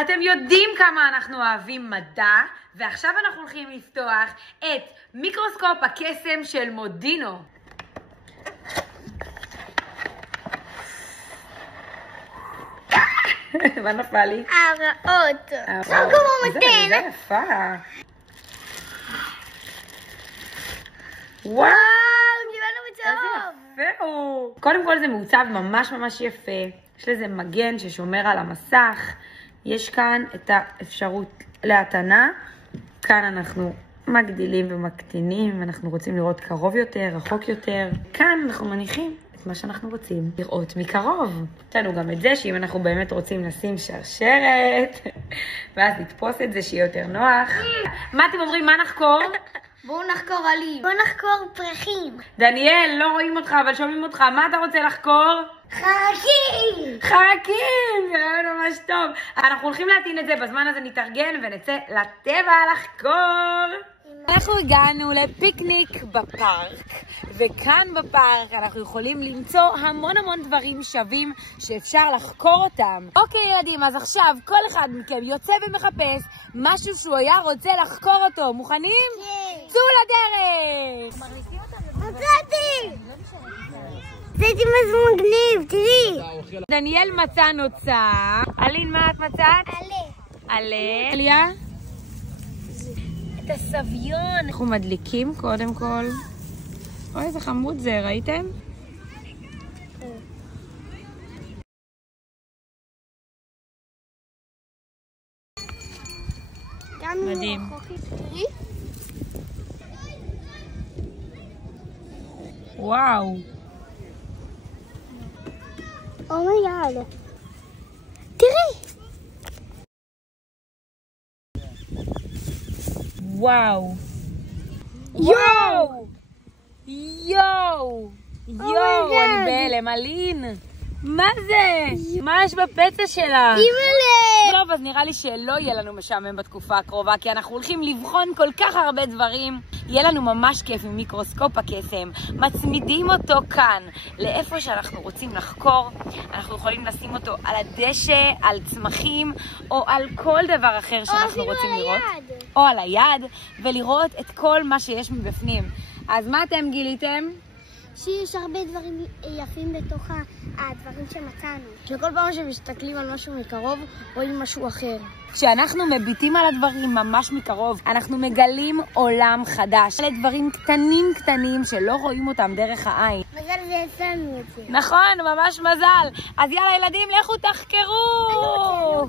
אתם יודעים כמה אנחנו אוהבים מדע, ועכשיו אנחנו הולכים לפתוח את מיקרוסקופ הקסם של מודינו. מה נפל לי? הרעות. כמו מתן. זה יפה. וואו, קיבלנו בצהוב. יפה הוא. קודם כל זה מעוצב ממש ממש יפה. יש לזה מגן ששומר על המסך. יש כאן את האפשרות להתנה. כאן אנחנו מגדילים ומקטינים. אנחנו רוצים לראות קרוב יותר, רחוק יותר. כאן אנחנו מניחים את מה שאנחנו רוצים לראות מקרוב. יש לנו גם את זה שאם אנחנו באמת רוצים לשים שרשרת, ואז לתפוס את זה שיהיה יותר נוח. מה אתם אומרים? מה נחקור? בואו נחקור עלים. בואו נחקור פרחים. דניאל, לא רואים אותך, אבל שומעים אותך. מה אתה רוצה לחקור? חרקים. חרקים! זה רעיון ממש טוב. אנחנו הולכים להטעין את זה, בזמן הזה נתארגן ונצא לטבע לחקור. אנחנו הגענו לפיקניק בפארק, וכאן בפארק אנחנו יכולים למצוא המון דברים שווים שאפשר לחקור אותם. אוקיי ילדים, אז עכשיו כל אחד מכם יוצא ומחפש משהו שהוא היה רוצה לחקור אותו. מוכנים? כן. צאו לדרך! מצאתי! מצאתי משהו מגניב, תראי. דניאל מצא נוצה. אלין, מה את מצאת? עלה. אליה? את הסביון. אנחנו מדליקים קודם כל. אוי, איזה חמוד זה, ראיתם? מדהים. וואו. אומייגאד. תראי. וואו. יואו! יואו! יואו, אני בהלם. אלין, מה זה? מה יש בפצע שלה? אימא'לה! טוב, אז נראה לי שלא יהיה לנו משעמם בתקופה הקרובה, כי אנחנו הולכים לבחון כל כך הרבה דברים. יהיה לנו ממש כיף עם מיקרוסקופ הקסם. מצמידים אותו כאן, לאיפה שאנחנו רוצים לחקור. אנחנו יכולים לשים אותו על הדשא, על צמחים, או על כל דבר אחר שאנחנו רוצים לראות. או על היד, ולראות את כל מה שיש מבפנים. אז מה אתם גיליתם? שיש הרבה דברים יפים בתוך הדברים שמצאנו. שכל פעם שמסתכלים על משהו מקרוב, רואים משהו אחר. כשאנחנו מביטים על הדברים ממש מקרוב, אנחנו מגלים עולם חדש. אלה דברים קטנים שלא רואים אותם דרך העין. מזל ויצאנו את זה. נכון, ממש מזל. אז יאללה ילדים, לכו תחקרו!